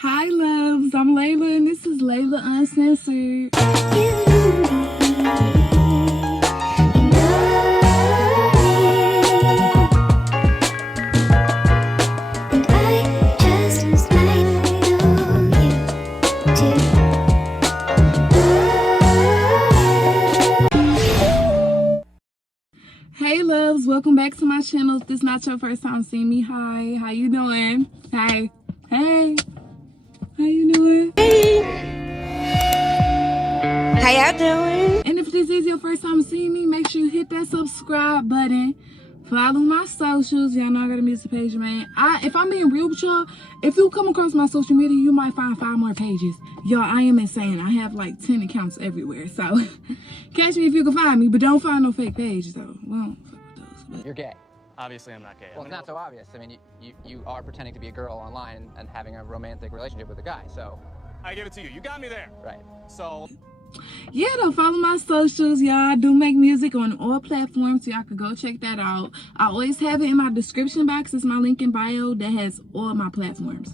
Hi loves, I'm Layla and this is Layla Uncensored. Hey loves, welcome back to my channel. If this is not your first time seeing me, hi, how you doing? Hey, hey, how you doing? Hey, how y'all doing? And if this is your first time seeing me, make sure you hit that subscribe button. Follow my socials. Y'all know I got a music page, man. If I'm being real with y'all, if you come across my social media, you might find 5 more pages. Y'all, I am insane. I have like 10 accounts everywhere. So catch me if you can find me, but don't find no fake pages though. Well, fuck with those. But You're gay. Obviously, I'm not gay. Well, it's not so obvious. I mean, you are pretending to be a girl online and having a romantic relationship with a guy, so... I give it to you. You got me there. Right. So... yeah, though, follow my socials. Y'all, I do make music on all platforms, so y'all could go check that out. I always have it in my description box. It's my link in bio that has all my platforms.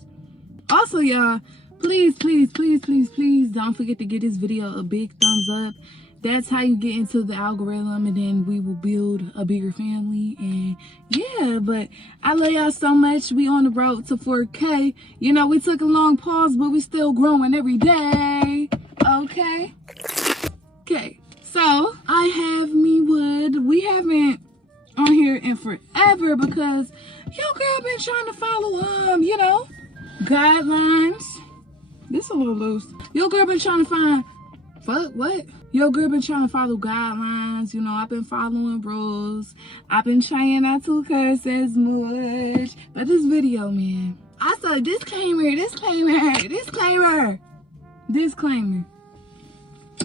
Also, y'all, please don't forget to give this video a big thumbs up. That's how you get into the algorithm, and then we will build a bigger family. And yeah, but I love y'all so much. We on the road to 4K. You know, we took a long pause, but we still growing every day. Okay, so I have me wood. We haven't on here in forever because your girl been trying to follow you know, guidelines. This a little loose. Your girl been trying to find your girl been trying to follow guidelines. You know, I've been following rules. I've been trying not to curse as much. But this video, man, I saw disclaimer.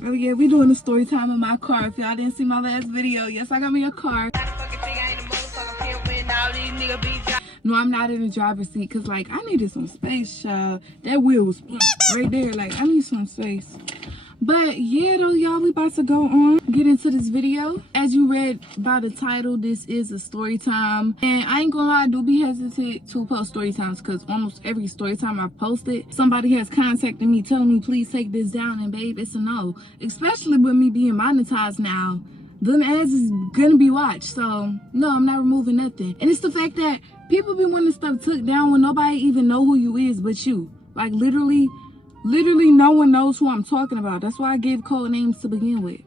Oh yeah, we doing a story time in my car. If y'all didn't see my last video, yes, I got me a car. No, I'm not in the driver's seat because, like, I needed some space, child. That wheel was right there. Like, I need some space. But yeah, though, y'all, we about to go on, get into this video. As you read by the title, this is a story time. And I ain't gonna lie, I do be hesitant to post story times because almost every story time I've posted, somebody has contacted me telling me, please take this down. And babe, it's a no. Especially with me being monetized now. Them ads is gonna be watched. So no, I'm not removing nothing. And it's the fact that people be wanting stuff took down when nobody even know who you is but you. Like literally no one knows who I'm talking about. That's why I gave code names to begin with.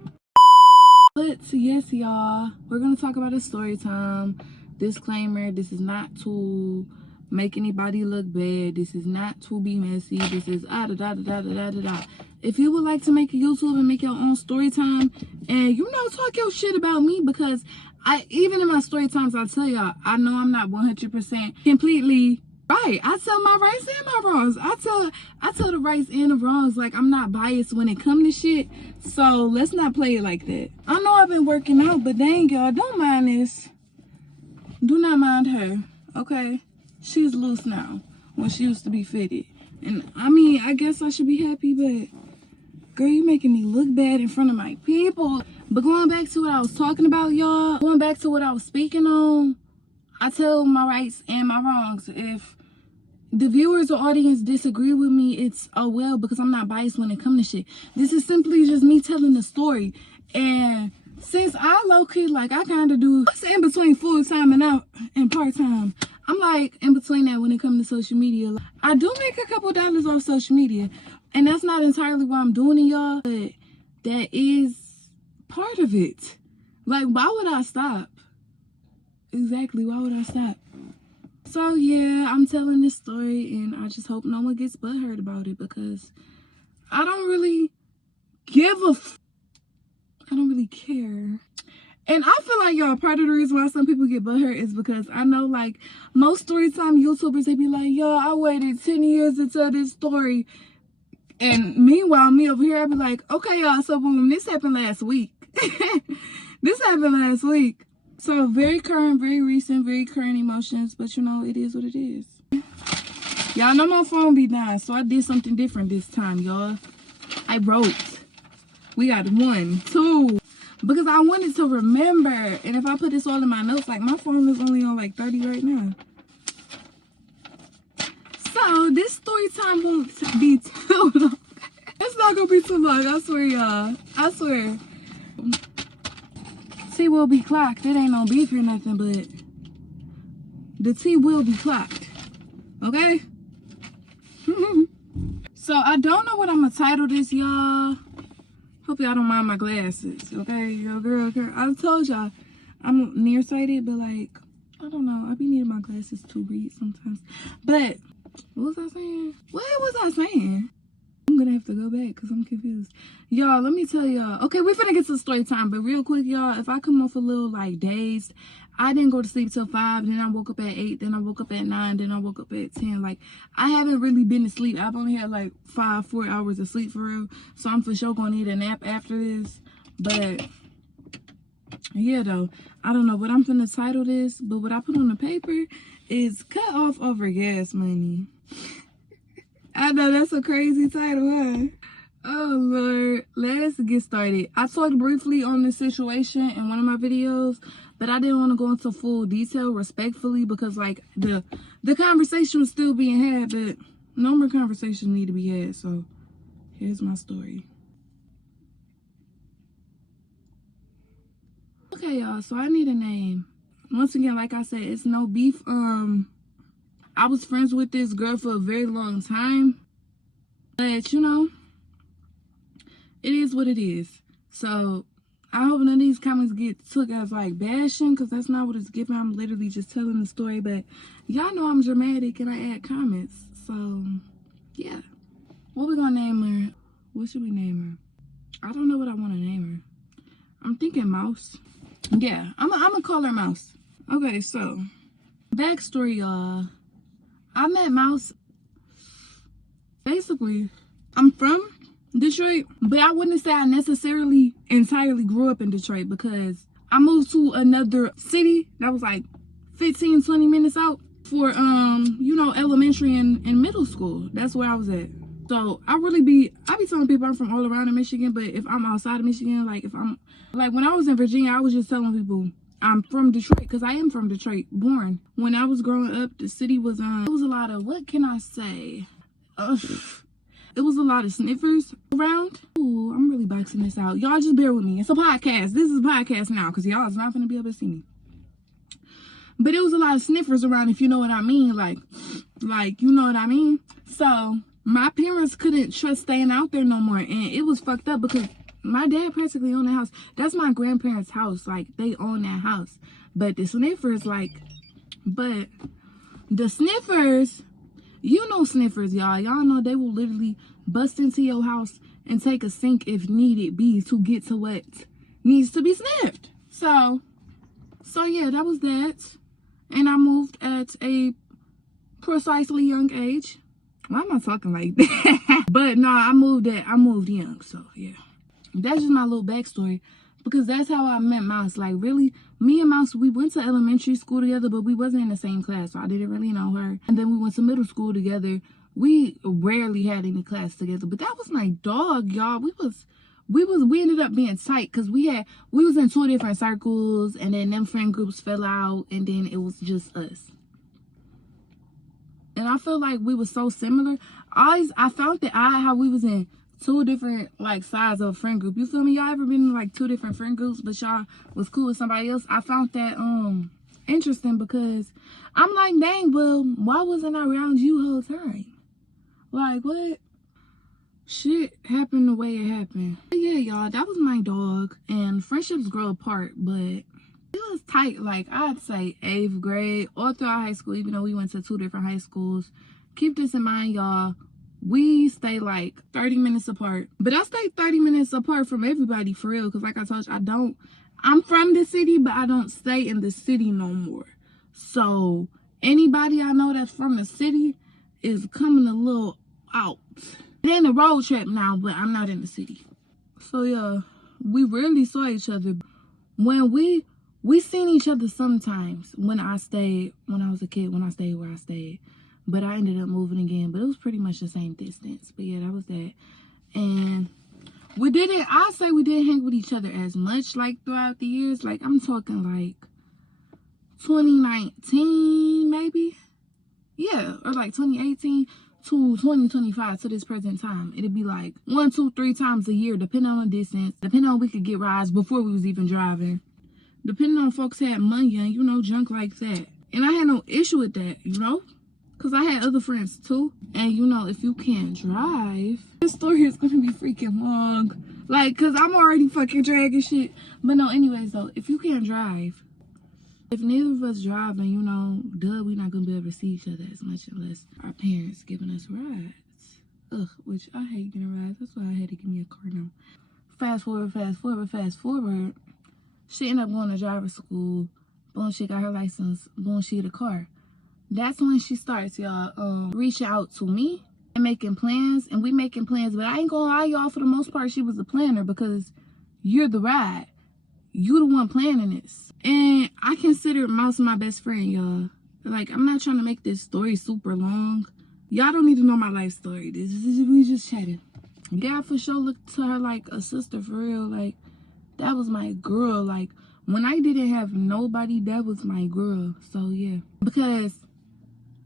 But yes, y'all, we're gonna talk about a story time. Disclaimer, this is not to make anybody look bad. This is not to be messy. This is If you would like to make a YouTube and make your own story time and, you know, talk your shit about me, because even in my story times, I'll tell y'all, I know I'm not 100% completely right. I tell my rights and my wrongs. I tell the rights and the wrongs. Like, I'm not biased when it comes to shit. So let's not play it like that. I know I've been working out, but dang, y'all, don't mind this. Do not mind her, okay? She's loose now when she used to be fitted. And I mean, I guess I should be happy, but girl, you making me look bad in front of my people. But going back to what I was talking about, y'all, going back to what I was speaking on, I tell my rights and my wrongs. If the viewers or audience disagree with me, it's oh well, because I'm not biased when it comes to shit. This is simply just me telling the story. And since I low-key, like, I kind of do what's in between full-time and part-time. I'm like in between that when it comes to social media. I do make a couple dollars off social media, and that's not entirely why I'm doing it, y'all, but that is part of it. Like, why would I stop? Exactly, why would I stop? So yeah, I'm telling this story, and I just hope no one gets butthurt about it, because I don't really give a I don't really care. And I feel like, y'all, part of the reason why some people get butthurt is because I know, like, most storytime YouTubers, they be like, yo, I waited 10 years to tell this story. And meanwhile, me over here, I be like, okay, y'all, so boom, this happened last week. This happened last week. So very current, very recent, very current emotions, but you know, it is what it is. Y'all know my phone be dying, so I did something different this time, y'all. I wrote. We got 1, 2, because I wanted to remember. And if I put this all in my notes, like, my phone is only on like 30 right now. So know, this story time won't be too long. It's not gonna be too long, I swear, y'all. I swear. T will be clocked. It ain't no beef or nothing, but the T will be clocked. Okay? So I don't know what I'm gonna title this, y'all. Hope y'all don't mind my glasses, okay? Yo, girl. I told y'all I'm nearsighted, but like, I don't know. I be needing my glasses to read sometimes. But what was I saying? What was I saying? I'm gonna have to go back because I'm confused. Y'all, let me tell y'all. Okay, we're finna get to the story time, but real quick, y'all, if I come off a little like dazed, I didn't go to sleep till 5, then I woke up at 8, then I woke up at 9, then I woke up at 10. Like, I haven't really been to sleep. I've only had like 4 hours of sleep for real. So I'm for sure gonna need a nap after this. But yeah, though, I don't know what I'm finna title this, but what I put on the paper is cut off over gas money. I know that's a crazy title, huh? Oh Lord, let's get started. I talked briefly on the situation in one of my videos, but I didn't want to go into full detail respectfully because like the conversation was still being had, but no more conversations need to be had. So here's my story. Okay, y'all, so I need a name. Once again, like I said, it's no beef. I was friends with this girl for a very long time, but you know, it is what it is. So I hope none of these comments get took as like bashing, because that's not what it's giving. I'm literally just telling the story, but y'all know I'm dramatic and I add comments. So yeah, what we gonna name her? What should we name her? I don't know what I want to name her. I'm thinking Mouse. Yeah, I'm gonna call her Mouse. Okay, so backstory, y'all. I met Mouse. Basically, I'm from Detroit, but I wouldn't say I necessarily entirely grew up in Detroit because I moved to another city that was like 15, 20 minutes out for, you know, elementary and middle school. That's where I was at. So I be telling people I'm from all around in Michigan, but if I'm outside of Michigan, like if I'm, like when I was in Virginia, I was just telling people I'm from Detroit because I am from Detroit, born. When I was growing up, the city was, it was a lot of, what can I say? It was a lot of sniffers around. Ooh, I'm really boxing this out. Y'all just bear with me. It's a podcast. This is a podcast now because y'all is not going to be able to see me. But it was a lot of sniffers around, if you know what I mean. Like, you know what I mean? So my parents couldn't trust staying out there no more. And it was fucked up because my dad practically owned the house. That's my grandparents' house. Like, they own that house. But the sniffers, you know sniffers, y'all. Y'all know they will literally bust into your house and take a sink if needed be to get to what needs to be sniffed. So yeah, that was that. And I moved at a precisely young age. Why am I talking like that? But no, I moved young. So yeah. That's just my little backstory, because that's how I met Mouse. Like, really, me and Mouse, we went to elementary school together, but we wasn't in the same class, so I didn't really know her. And then we went to middle school together. We rarely had any class together, but that was my dog, y'all. We ended up being tight because we was in 2 different circles, and then them friend groups fell out, and then it was just us. And I feel like we were so similar. I found that how we was in 2 different like sides of a friend group. You feel me? Y'all ever been in like 2 different friend groups, but y'all was cool with somebody else? I found that interesting because I'm like, dang, well, why wasn't I around you the whole time? Like, what? Shit happened the way it happened. But yeah, y'all, that was my dog. And friendships grow apart, but it was tight. Like, I'd say 8th grade all throughout high school, even though we went to 2 different high schools. Keep this in mind, y'all. We stay like 30 minutes apart. But I stay 30 minutes apart from everybody for real. Because like I told you, I'm from the city, but I don't stay in the city no more. So anybody I know that's from the city is coming a little out. It ain't a road trip now, but I'm not in the city. So yeah, we rarely saw each other. When we seen each other sometimes when I was a kid, when I stayed where I stayed. But I ended up moving again. But it was pretty much the same distance. But yeah, that was that. And I say we didn't hang with each other as much like throughout the years. Like, I'm talking like 2019 maybe. Yeah, or like 2018 to 2025 to this present time. It'd be like 1, 2, 3 times a year, depending on the distance, depending on we could get rides before we was even driving, depending on folks had money and, you know, junk like that. And I had no issue with that, you know, because I had other friends too. And, you know, if you can't drive, this story is going to be freaking long. Like, because I'm already fucking dragging shit. But no, anyways, though, if you can't drive, if neither of us drive, and, you know, duh, we're not going to be able to see each other as much unless our parents giving us rides. Ugh, which I hate getting rides. That's why I had to give me a car now. Fast forward. She ended up going to driver's school. Boom, she got her license. Boom, she get a car. That's when she starts, y'all, reaching out to me and making plans. And we making plans. But I ain't gonna lie, y'all, for the most part, she was the planner because you're the ride. You the one planning this. And I consider Mouse my best friend, y'all. Like, I'm not trying to make this story super long. Y'all don't need to know my life story. We just chatting. Yeah, for sure looked to her like a sister, for real. Like, that was my girl. Like, when I didn't have nobody, that was my girl. So, yeah. Because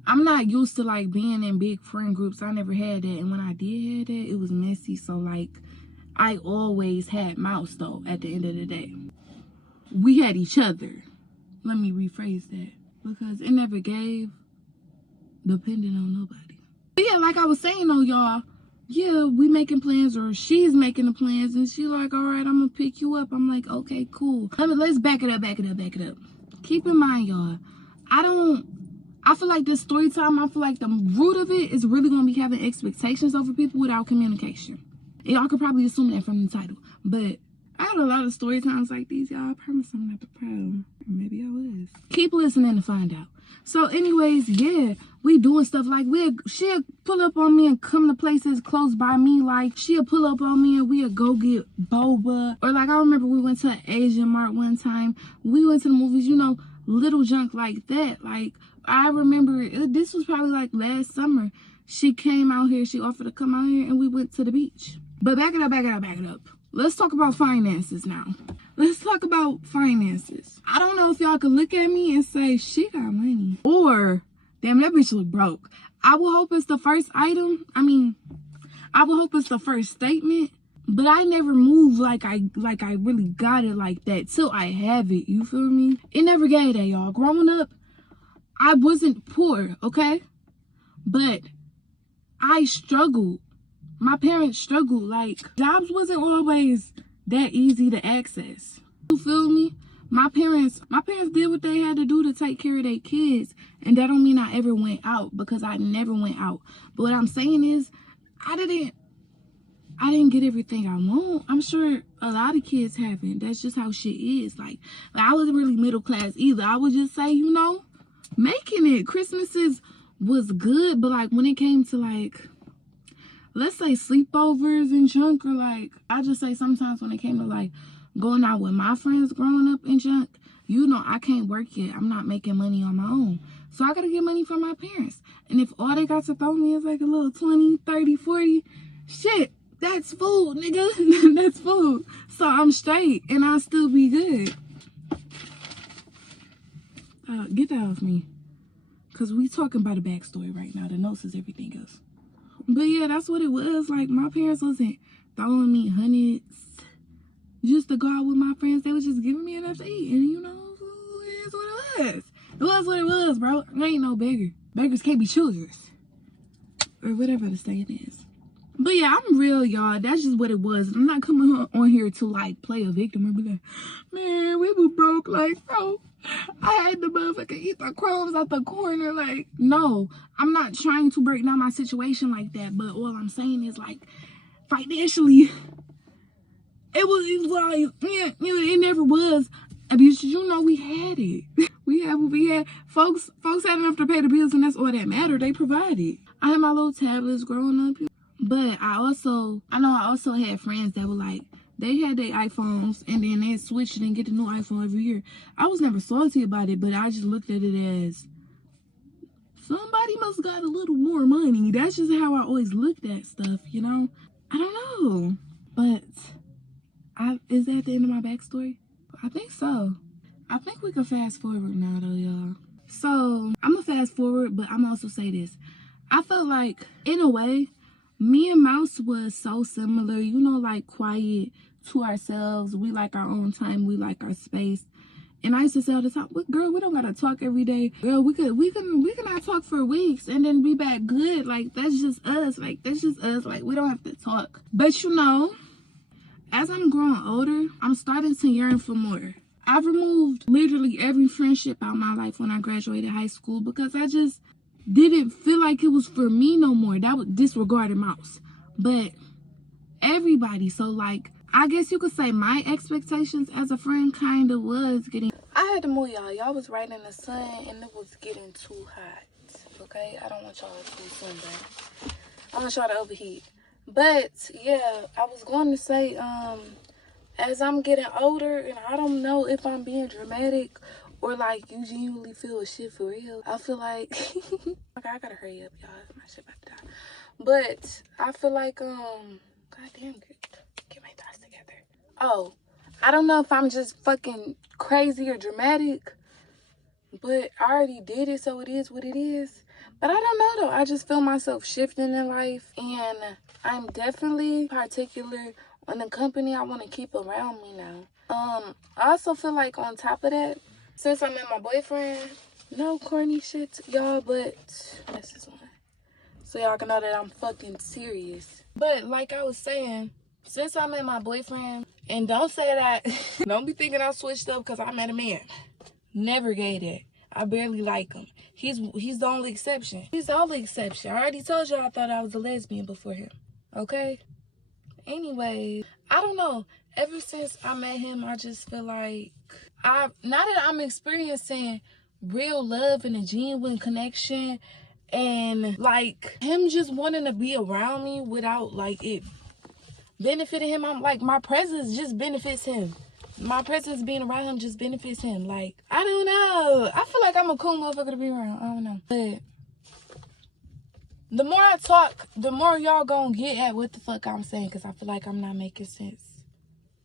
I'm not used to, like, being in big friend groups. I never had that. And when I did have that, it was messy. So, like, I always had Mouse, though, at the end of the day. We had each other. Let me rephrase that. Because it never gave depending on nobody. But yeah, like I was saying, though, y'all. Yeah, we making plans, or she's making the plans, and she like, all right, I'm gonna pick you up. I'm like, okay, cool. Let's back it up. Keep in mind, y'all, I feel like this story time, I feel like the root of it is really gonna be having expectations over people without communication. Y'all could probably assume that from the title, but I had a lot of story times like these, y'all. I promise I'm not the problem. Maybe I was. Keep listening to find out. So anyways, yeah, we doing stuff like she'll pull up on me and come to places close by me. Like, she'll pull up on me and we'll go get boba. Or like, I remember we went to an Asian mart one time. We went to the movies, you know, little junk like that. Like, I remember this was probably like last summer. She came out here, she offered to come out here, and we went to the beach. But back it up. Let's talk about finances now. Let's talk about finances. I don't know if y'all can look at me and say, she got money. Or, damn, that bitch look broke. I will hope it's the first item. I will hope it's the first statement. But I never move like I really got it like that till I have it. You feel me? It never gave that, y'all. Growing up, I wasn't poor, okay? But I struggled. My parents struggled. Like, jobs wasn't always that easy to access. You feel me? My parents did what they had to do to take care of their kids. And that don't mean I ever went out, because I never went out. But what I'm saying is, I didn't get everything I want. I'm sure a lot of kids haven't. That's just how shit is. Like I wasn't really middle class either. I would just say, you know, making it. Christmases was good, but like when it came to like, let's say sleepovers and junk, or like, I just say sometimes when it came to like going out with my friends growing up and junk, you know, I can't work yet. I'm not making money on my own. So I gotta get money from my parents. And if all they got to throw me is like a little 20, 30, 40, shit, that's food, nigga. That's food. So I'm straight and I'll still be good. Get that off me. Because we talking about a backstory right now. The notes is everything else. But yeah, that's what it was. Like, my parents wasn't throwing me hundreds just to go out with my friends. They was just giving me enough to eat. And you know, it is what it was. It was what it was, bro. I ain't no beggar. Beggars can't be choosers. Or whatever the saying is. But yeah, I'm real, y'all. That's just what it was. I'm not coming on here to like play a victim or be like, man, we were broke. Like, bro, I had to motherfucking eat the crumbs out the corner. Like, no, I'm not trying to break down my situation like that. But all I'm saying is, like, financially, it was like, yeah, it never was. Because you know, we had it. We had what we had. Folks had enough to pay the bills, and that's all that mattered. They provided. I had my little tablets growing up. But I also had friends that were like, they had their iPhones and then they switched and get a new iPhone every year. I was never salty about it, but I just looked at it as somebody must got a little more money. That's just how I always looked at stuff, you know? I don't know. But is that the end of my backstory? I think so. I think we can fast forward now though, y'all. So I'm gonna fast forward, but I'm also say this. I felt like, in a way, me and Mouse was so similar, you know, like quiet to ourselves. We like our own time, we like our space. And I used to say all the time, girl, we don't gotta talk every day. Girl, we cannot talk for weeks and then be back good. Like, that's just us. Like, that's just us. Like, we don't have to talk. But you know, as I'm growing older, I'm starting to yearn for more. I've removed literally every friendship out of my life when I graduated high school because I just didn't feel like it was for me no more. That was disregarding Mouse. But everybody, so like, I guess you could say my expectations as a friend kind of was getting... I had to move y'all. Y'all was right in the sun and it was getting too hot. Okay? I don't want y'all to be sunburned. I want y'all to overheat. But yeah, I was going to say, as I'm getting older, and I don't know if I'm being dramatic or like you genuinely feel a shit for real. I feel like okay, I gotta hurry up, y'all. My shit about to die. But I feel like goddamn, get my thoughts together. Oh, I don't know if I'm just fucking crazy or dramatic, but I already did it, so it is what it is. But I don't know though. I just feel myself shifting in life, and I'm definitely particular on the company I want to keep around me now. I also feel like on top of that, since I met my boyfriend, no corny shit, y'all, but this is one. So y'all can know that I'm fucking serious. But like I was saying, since I met my boyfriend, and don't say that, don't be thinking I switched up because I met a man. Never gay that. I barely like him. He's the only exception. He's the only exception. I already told you I thought I was a lesbian before him. Okay? Anyway, I don't know. Ever since I met him, I just feel like now that I'm experiencing real love and a genuine connection, and like him just wanting to be around me without like it benefiting him. I'm like, my presence just benefits him. My presence being around him just benefits him. Like, I don't know. I feel like I'm a cool motherfucker to be around. I don't know. But the more I talk, the more y'all gonna get at what the fuck I'm saying, because I feel like I'm not making sense.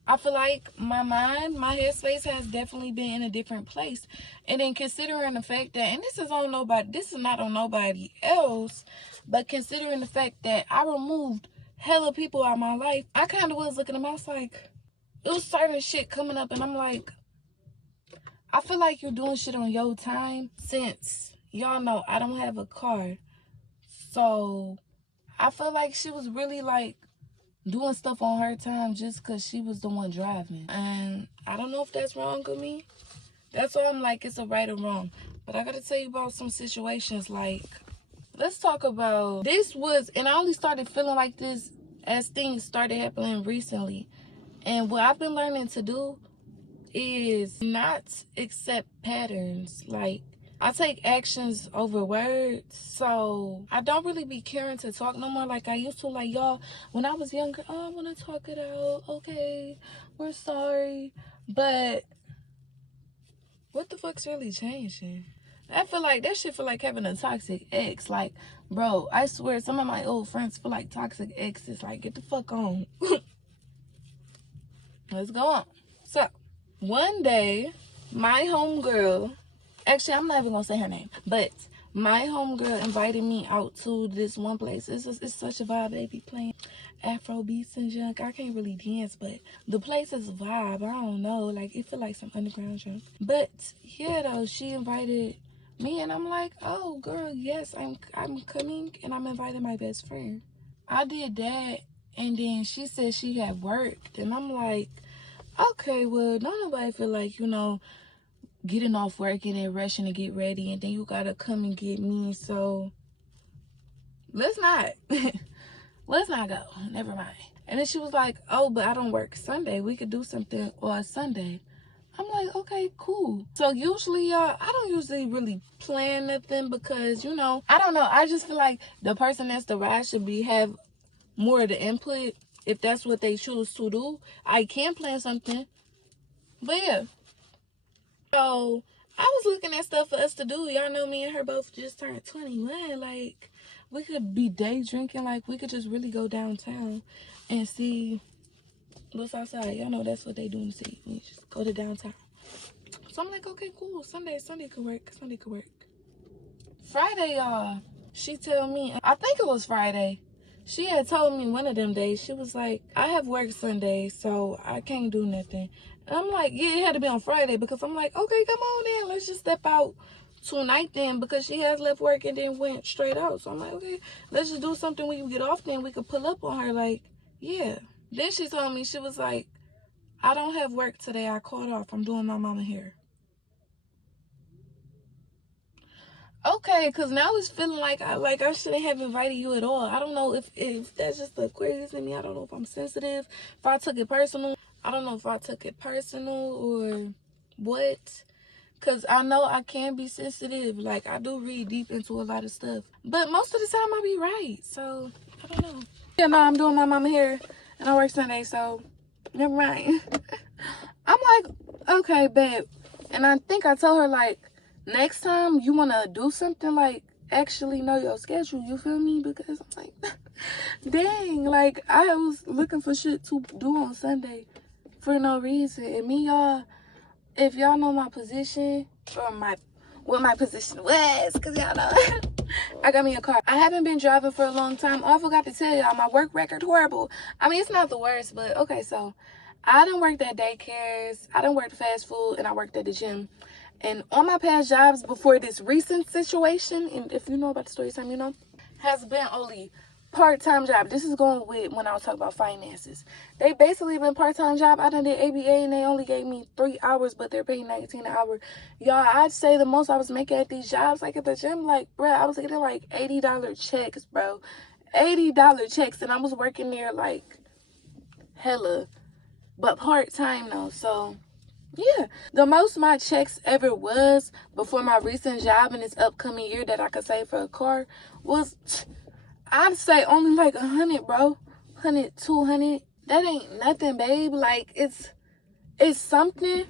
I feel like my mind, my headspace has definitely been in a different place. And then considering the fact that, and this is not on nobody else, but considering the fact that I removed hella people out of my life, I kind of was looking at myself like, it was certain shit coming up, and I'm like, I feel like you're doing shit on your time, since y'all know I don't have a car. So I feel like she was really like doing stuff on her time just because she was the one driving. And I don't know if that's wrong with me. That's why I'm like, it's a right or wrong. But I gotta tell you about some situations. Like, let's talk about, this was, and I only started feeling like this as things started happening recently. And what I've been learning to do is not accept patterns. Like, I take actions over words, so I don't really be caring to talk no more like I used to. Like, y'all, when I was younger, oh, I want to talk it out. Okay, we're sorry. But what the fuck's really changing? I feel like that shit feel like having a toxic ex. Like, bro, I swear some of my old friends feel like toxic exes. Like, get the fuck on. Let's go on. So, one day, my homegirl, actually, I'm not even gonna say her name, but my homegirl invited me out to this one place. It's such a vibe. They be playing Afro beats and junk. I can't really dance, but the place is a vibe. I don't know, like it feel like some underground junk. But yeah, though, she invited me, and I'm like, oh girl, yes, I'm coming, and I'm inviting my best friend. I did that, and then she said she had worked, and I'm like, okay, well, don't nobody feel like, you know, getting off work and then rushing to get ready, and then you gotta come and get me. So let's not go, never mind. And then she was like, oh, but I don't work Sunday, we could do something on Sunday. I'm like, okay, cool. So usually, y'all, I don't usually really plan nothing because, you know, I don't know, I just feel like the person that's the ride should have more of the input. If that's what they choose to do, I can plan something. But yeah, so I was looking at stuff for us to do. Y'all know me and her both just turned 21. Like, we could be day drinking. Like, we could just really go downtown and see what's outside. Y'all know that's what they do in the city. We just go to downtown. So I'm like, okay, cool. Sunday could work. Sunday could work. Friday, y'all, she told me, I think it was Friday. She had told me one of them days, she was like, I have work Sunday, so I can't do nothing. And I'm like, yeah, it had to be on Friday, because I'm like, okay, come on then, let's just step out tonight then, because she has left work and then went straight out. So I'm like, okay, let's just do something when you get off, then we could pull up on her, like, yeah. Then she told me, she was like, I don't have work today, I called off, I'm doing my mama hair. Okay, because now it's feeling like I shouldn't have invited you at all. I don't know if that's just the Aquarius in me. I don't know if I'm sensitive, if I took it personal. I don't know if I took it personal or what. Because I know I can be sensitive. Like, I do read deep into a lot of stuff. But most of the time, I be right. So, I don't know. Yeah, no, I'm doing my mama hair. And I work Sunday, so never mind. I'm like, okay, babe. And I think I told her, like, next time you want to do something, like, actually know your schedule. You feel me? Because I'm like, dang. Like, I was looking for shit to do on Sunday for no reason. And me, y'all, if y'all know my position, or what my position was, because y'all know, I got me a car. I haven't been driving for a long time. Oh, I forgot to tell y'all, my work record, horrible. I mean, it's not the worst, but okay, so I done worked at daycares, I done worked fast food, and I worked at the gym. And on my past jobs before this recent situation, and if you know about the story time, you know, has been only part-time job. This is going with when I was talking about finances. They basically been part-time job. I done did ABA and they only gave me 3 hours, but they're paying $19 an hour. Y'all, I'd say the most I was making at these jobs, like at the gym, like, bro, I was getting like $80 checks, bro. $80 checks, and I was working there like hella, but part-time though. So yeah, the most my checks ever was before my recent job in this upcoming year that I could save for a car was, I'd say only like 100, bro. 100, 200. That ain't nothing, babe. Like, it's something,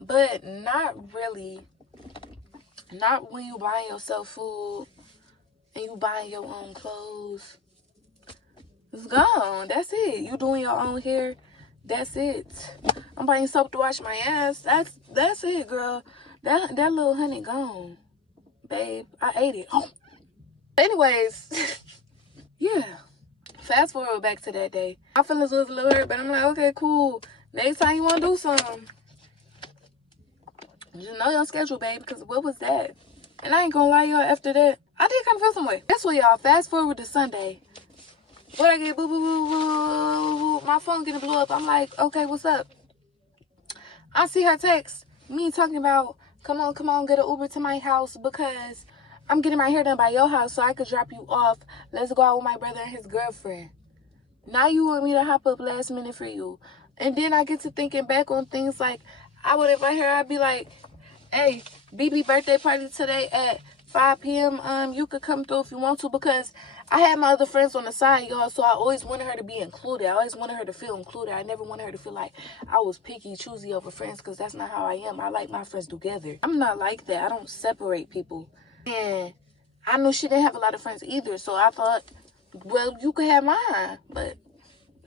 but not really. Not when you buying yourself food and you buying your own clothes. It's gone. That's it. You doing your own hair. That's it. I'm buying soap to wash my ass. That's it, girl. That little honey gone, babe. I ate it. Oh. Anyways, yeah. Fast forward back to that day. My feelings was a little hurt, but I'm like, okay, cool. Next time you want to do something, you know your schedule, babe. Because what was that? And I ain't gonna lie, y'all. After that, I did kind of feel some way. That's what, y'all. Fast forward to Sunday. What I get, boo, boo, boo, boo, boo. My phone getting blew up. I'm like, okay, what's up? I see her text me talking about, come on, get an Uber to my house because I'm getting my hair done by your house so I could drop you off. Let's go out with my brother and his girlfriend. Now you want me to hop up last minute for you. And then I get to thinking back on things like, I would invite her, I'd be like, hey, BB birthday party today at 5 p.m. You could come through if you want to, because I had my other friends on the side, y'all, so I always wanted her to be included. I always wanted her to feel included. I never wanted her to feel like I was picky, choosy over friends, because that's not how I am. I like my friends together. I'm not like that. I don't separate people. And I knew she didn't have a lot of friends either, so I thought, well, you could have mine, but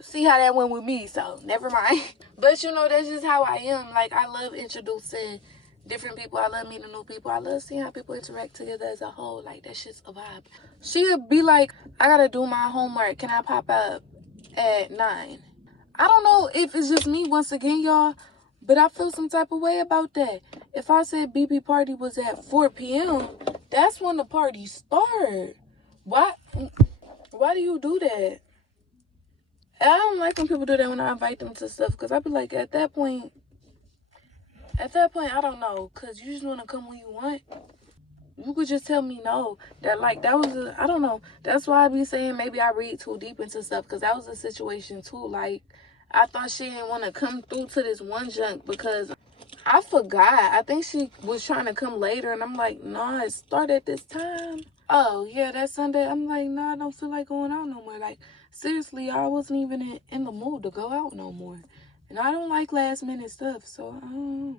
see how that went with me, so never mind. But you know, that's just how I am. Like, I love introducing different people. I love meeting new people. I love seeing how people interact together as a whole. Like, that shit's a vibe. She would be like, I gotta do my homework. Can I pop up at 9? I don't know if it's just me once again, y'all, but I feel some type of way about that. If I said BB party was at 4 p.m., that's when the party start. Why do you do that? I don't like when people do that when I invite them to stuff, because I be like, at that point, I don't know, because you just want to come when you want. You could just tell me no. That, like, that was I don't know. That's why I be saying maybe I read too deep into stuff, because that was a situation too. Like, I thought she didn't want to come through to this one junk because I forgot. I think she was trying to come later, and I'm like, nah, it started at this time. Oh, yeah, that Sunday. I'm like, nah, I don't feel like going out no more. Like, seriously, I wasn't even in the mood to go out no more. And I don't like last minute stuff, so I don't know.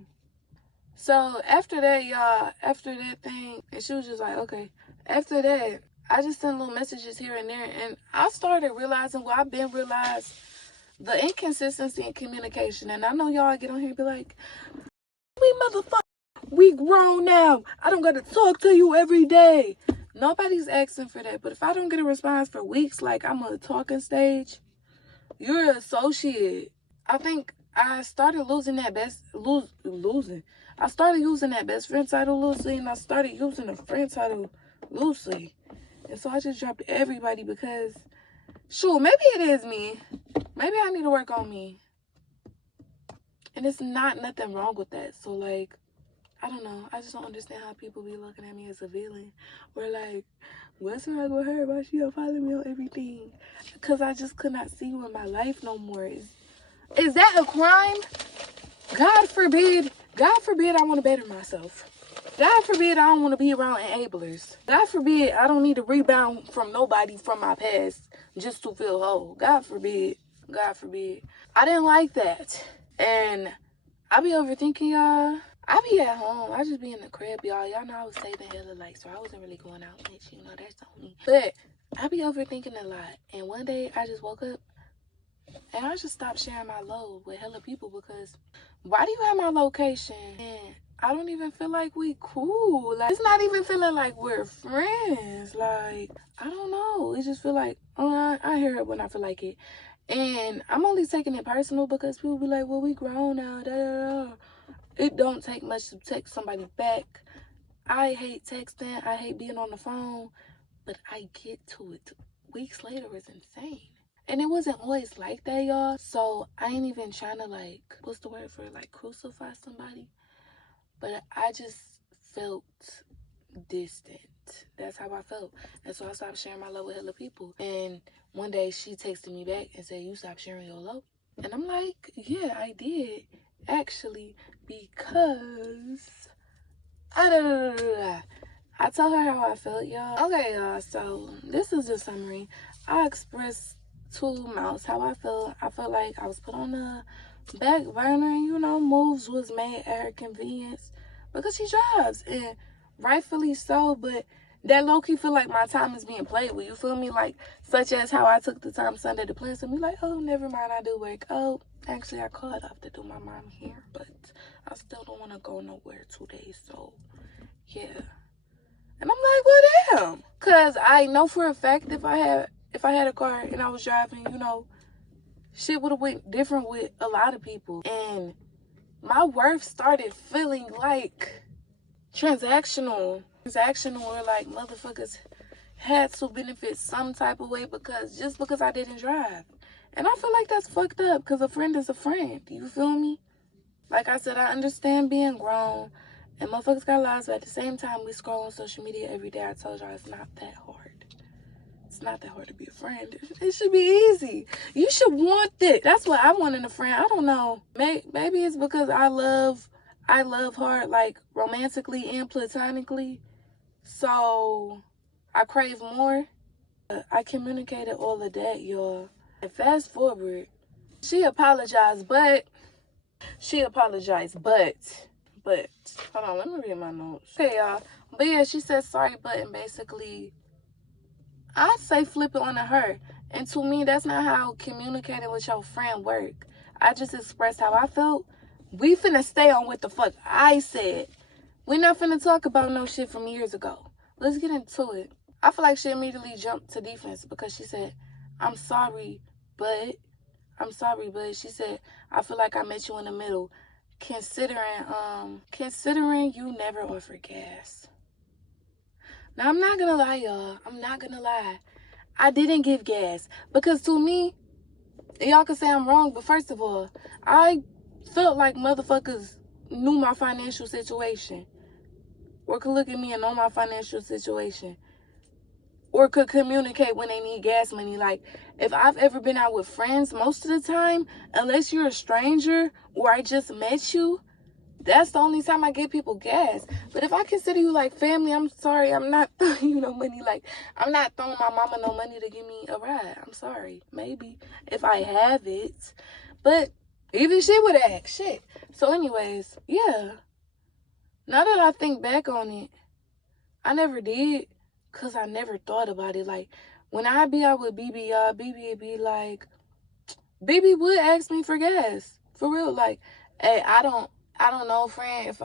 So after that, y'all, after that thing, and she was just like, okay. After that, I just sent little messages here and there, and I started realizing what I've been realized, the inconsistency in communication. And I know y'all get on here and be like, we motherfucker We grown now. I don't gotta talk to you every day. Nobody's asking for that. But if I don't get a response for weeks, like I'm a talking stage, you're an associate. I think I started losing. I started using that best friend title loosely, and I started using a friend title loosely. And so I just dropped everybody because, sure, maybe it is me. Maybe I need to work on me. And it's not nothing wrong with that. So, like, I don't know. I just don't understand how people be looking at me as a villain. Or like, what's wrong with her? Why she don't follow me on everything? Because I just could not see you in my life no more. Is that a crime? God forbid. God forbid I want to better myself. God forbid I don't want to be around enablers. God forbid I don't need to rebound from nobody from my past just to feel whole. God forbid. God forbid. I didn't like that. And I be overthinking, y'all. I be at home. I just be in the crib, y'all. Y'all know I was saving hella lights, so I wasn't really going out much. You know, that's on me. But I be overthinking a lot. And one day I just woke up and I just stopped sharing my load with hella people because why do you have my location? And I don't even feel like we cool. Like, it's not even feeling like we're friends. Like, I don't know. It just feel like, oh, I hear it when I feel like it. And I'm only taking it personal because people be like, well, we grown now. Da, da, da. It don't take much to text somebody back. I hate texting. I hate being on the phone. But I get to it. Weeks later is insane. And it wasn't always like that, y'all. So I ain't even trying to, like, what's the word for it? Like, crucify somebody. But I just felt distant. That's how I felt. And so I stopped sharing my love with hella people. And one day she texted me back and said, you stopped sharing your love? And I'm like, yeah, I did. Actually, because I told her how I felt, y'all. Okay, y'all, so this is the summary. I expressed to Mouse how I felt. I felt like I was put on the back burner, and you know, moves was made at her convenience because she drives, and rightfully so. But that low-key feel like my time is being played with, you feel me? Like, such as how I took the time Sunday to plan something, like, oh, never mind, I do work. Oh, actually, I called off to do my mom here, but I still don't want to go nowhere 2 days, so yeah. And I'm like, well, damn, because I know for a fact if I had a car and I was driving, you know, shit would have went different with a lot of people. And my worth started feeling like transactional or like motherfuckers had to benefit some type of way because I didn't drive. And I feel like that's fucked up because a friend is a friend. You feel me? Like I said, I understand being grown and motherfuckers got lives, but at the same time, we scroll on social media every day. I told y'all it's not that hard. It's not that hard to be a friend. It should be easy. You should want it. That's what I want in a friend. I don't know. Maybe it's because I love hard, like romantically and platonically. So I crave more. I communicated all of that, y'all. And fast forward, she apologized, but hold on, let me read my notes. Okay, y'all. But yeah, she said sorry, but and basically I say flip it on to her. And to me, that's not how communicating with your friend work. I just expressed how I felt. We finna stay on what the fuck I said. We not finna talk about no shit from years ago. Let's get into it. I feel like she immediately jumped to defense because she said, I'm sorry, but she said, I feel like I met you in the middle. Considering you never offered gas. Now, I'm not gonna lie, y'all. I'm not gonna lie. I didn't give gas. Because to me, y'all can say I'm wrong, but first of all, I felt like motherfuckers knew my financial situation. Or could look at me and know my financial situation. Or could communicate when they need gas money. Like, if I've ever been out with friends, most of the time, unless you're a stranger or I just met you, that's the only time I give people gas. But if I consider you like family, I'm sorry, I'm not throwing you no money. Like, I'm not throwing my mama no money to give me a ride. I'm sorry. Maybe if I have it. But even she would ask. Shit. So anyways, yeah. Now that I think back on it, I never did. Because I never thought about it. Like, when I be out with BB, y'all, BB would be like, BB would ask me for gas. For real. Like, hey, I don't know, friend,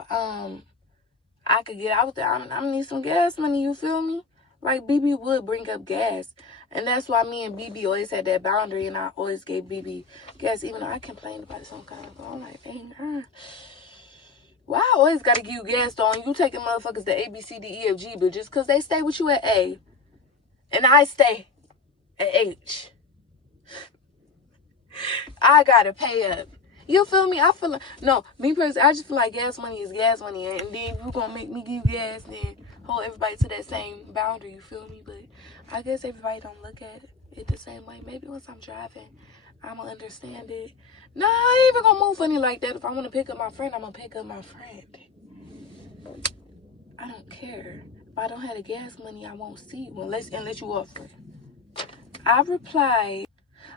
I could get out there. I'm gonna need some gas money, you feel me? Like, BB would bring up gas. And that's why me and BB always had that boundary, and I always gave BB gas, even though I complained about it sometimes. I'm like, dang, why I always gotta give you gas though, and you taking motherfuckers to A, B, C, D, E, F, G, but just because they stay with you at A, and I stay at H, I gotta pay up. You feel me? I feel like, no, me personally, I just feel like gas money is gas money. And then if you're gonna make me give you gas, then hold everybody to that same boundary, you feel me? But I guess everybody don't look at it the same way. Maybe once I'm driving, I'm gonna understand it. Nah, I ain't even gonna move funny like that. If I wanna pick up my friend, I'm gonna pick up my friend. I don't care. If I don't have the gas money, I won't see you unless you offer it. I replied,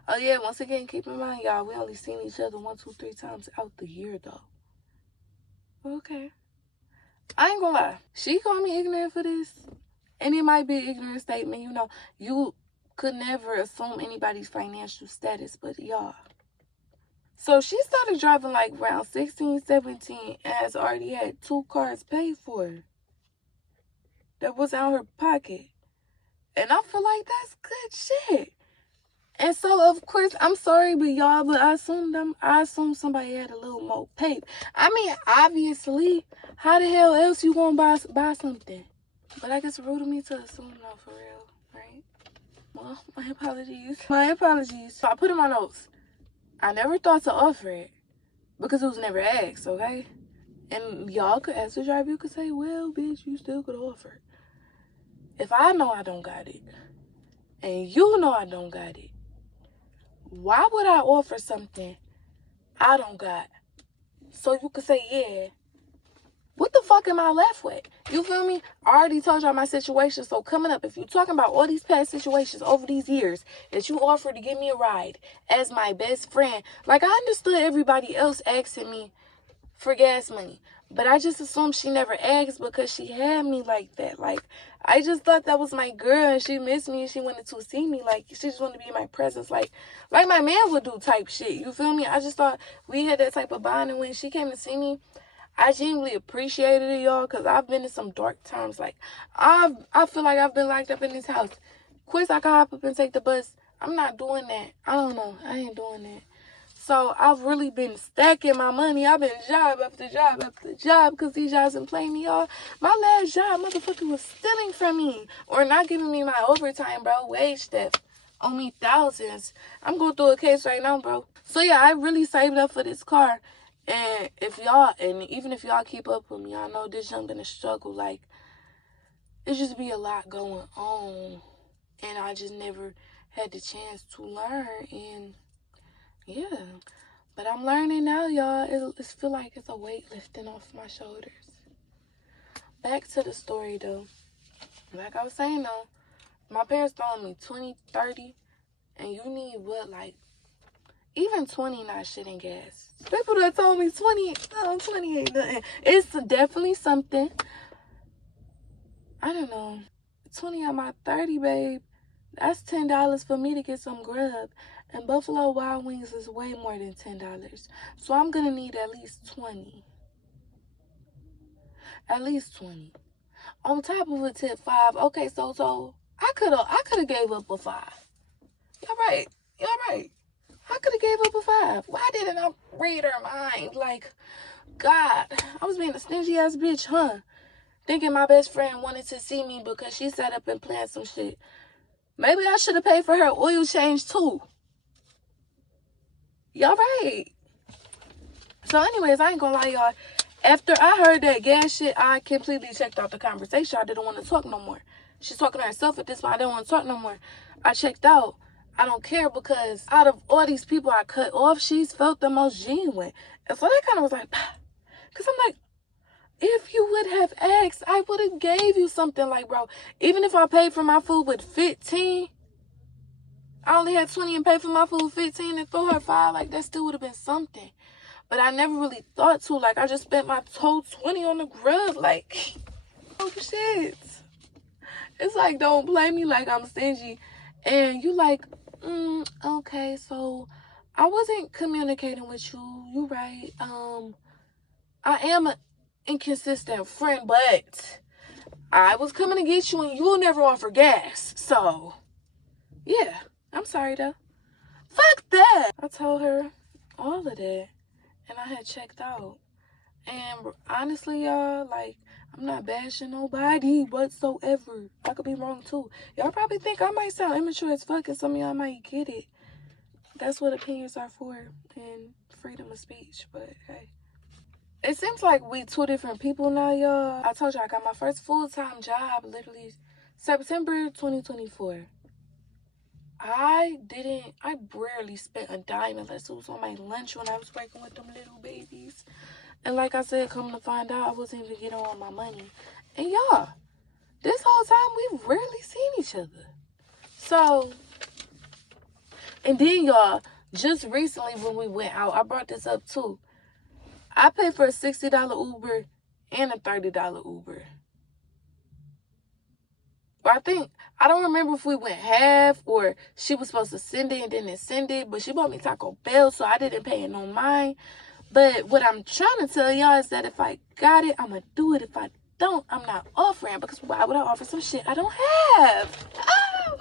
oh yeah, once again, keep in mind, y'all, we only seen each other 1, 2, 3 times out the year, though. Okay. I ain't gonna lie. She called me ignorant for this. And it might be an ignorant statement. You know, you could never assume anybody's financial status, but y'all. So she started driving like around 16, 17, and has already had 2 cars paid for. That was out her pocket. And I feel like that's good shit. And so, of course, I'm sorry, but y'all, but I assumed somebody had a little more paper. I mean, obviously, how the hell else you gonna buy something? But I guess it's rude of me to assume, no, for real, right? Well, my apologies. My apologies. So I put in my notes. I never thought to offer it because it was never asked, okay? And y'all could, as a driver, you could say, well, bitch, you still could offer it. If I know I don't got it, and you know I don't got it, why would I offer something I don't got? So you could say, yeah. What the fuck am I left with? You feel me? I already told y'all my situation. So coming up, if you're talking about all these past situations over these years that you offered to give me a ride as my best friend, like I understood everybody else asking me for gas money. But I just assumed she never asked because she had me like that. Like, I just thought that was my girl and she missed me and she wanted to see me. Like, she just wanted to be in my presence. Like my man would do type shit. You feel me? I just thought we had that type of bond. And when she came to see me, I genuinely appreciated it, y'all, because I've been in some dark times. Like, I feel like I've been locked up in this house. Of course, I can hop up and take the bus. I'm not doing that. I don't know. I ain't doing that. So I've really been stacking my money. I've been job after job after job because these jobs been playing me off. My last job, motherfucker, was stealing from me or not giving me my overtime, bro. Wage theft on me thousands. I'm going through a case right now, bro. So yeah, I really saved up for this car. And even if y'all keep up with me, I know this young been a struggle. Like, it just be a lot going on. And I just never had the chance to learn. And yeah, but I'm learning now, y'all. It feel like it's a weight lifting off my shoulders. Back to the story, though. Like I was saying, though, my parents told me 20, 30, and you need what, like, even 20 not shit in gas. People that told me 20 ain't nothing. It's definitely something. I don't know. 20 on my 30, babe. That's $10 for me to get some grub. And Buffalo Wild Wings is way more than $10. So I'm going to need at least 20. At least 20. On top of a tip 5. Okay, so I could have gave up a 5. Y'all right. I could have gave up a 5. Why didn't I read her mind? Like, God, I was being a stingy ass bitch, huh? Thinking my best friend wanted to see me because she sat up and planned some shit. Maybe I should have paid for her oil change too. Y'all right. So anyways, I ain't gonna lie, y'all. After I heard that gas shit, I completely checked out the conversation. I didn't want to talk no more. She's talking to herself at this point. I didn't want to talk no more. I checked out. I don't care because out of all these people I cut off, she's felt the most genuine. And so that kind of was like, because I'm like, if you would have asked, I would have gave you something. Like, bro, even if I paid for my food with 15, I only had 20 and paid for my food 15 and throw her 5, like that still would have been something. But I never really thought to. Like, I just spent my whole 20 on the grub. Like, oh shit. It's like, don't blame me like I'm stingy. And you like, okay, so I wasn't communicating with you. You right. I am inconsistent friend, but I was coming to get you and you'll never offer gas. So, yeah, I'm sorry though. Fuck that. I told her all of that and I had checked out. And honestly, y'all, like, I'm not bashing nobody whatsoever. I could be wrong too. Y'all probably think I might sound immature as fuck and some of y'all might get it. That's what opinions are for, and freedom of speech, but hey. It seems like we two different people now, y'all. I told you I got my first full-time job literally September 2024. I barely spent a dime unless it was on my lunch when I was working with them little babies. And like I said, come to find out, I wasn't even getting all my money. And y'all, this whole time, we've rarely seen each other. So, and then y'all, just recently when we went out, I brought this up too. I paid for a $60 Uber and a $30 Uber. But I don't remember if we went half or she was supposed to send it and didn't send it, but she bought me Taco Bell, so I didn't pay it on mine. But what I'm trying to tell y'all is that if I got it, I'm going to do it. If I don't, I'm not offering, because why would I offer some shit I don't have? Oh!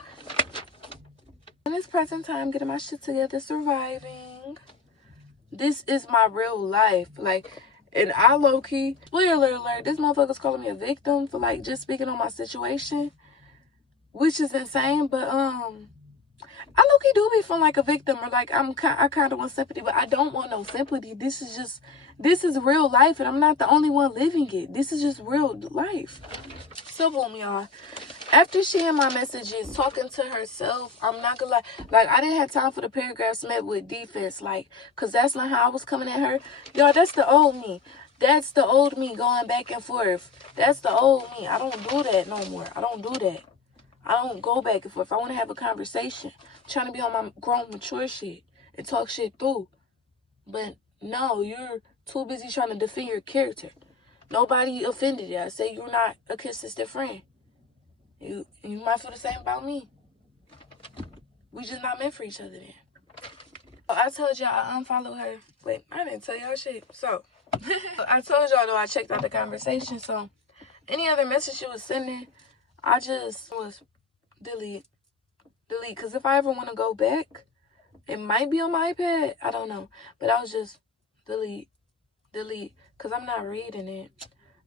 In this present time, getting my shit together, surviving. This is my real life. Like, and I low-key, spoiler alert, this motherfucker's calling me a victim for, like, just speaking on my situation, which is insane, but, I low-key do be feeling like a victim, or like I kind of want sympathy, but I don't want no sympathy. This is real life, and I'm not the only one living it. This is just real life. So boom, y'all. After she had my messages, talking to herself, I'm not gonna lie, like, I didn't have time for the paragraphs met with defense, like, because that's not how I was coming at her. Y'all, that's the old me. That's the old me going back and forth. That's the old me. I don't do that no more. I don't do that. I don't go back and forth. I want to have a conversation. I'm trying to be on my grown, mature shit and talk shit through. But no, you're too busy trying to defend your character. Nobody offended you. I say you're not a consistent friend. You might feel the same about me. We just not meant for each other then. I told y'all I unfollowed her. Wait, I didn't tell y'all shit. So, I told y'all though I checked out the conversation. So, any other message she was sending, I just was delete. Because if I ever want to go back, it might be on my iPad. I don't know. But I was just delete. Because I'm not reading it.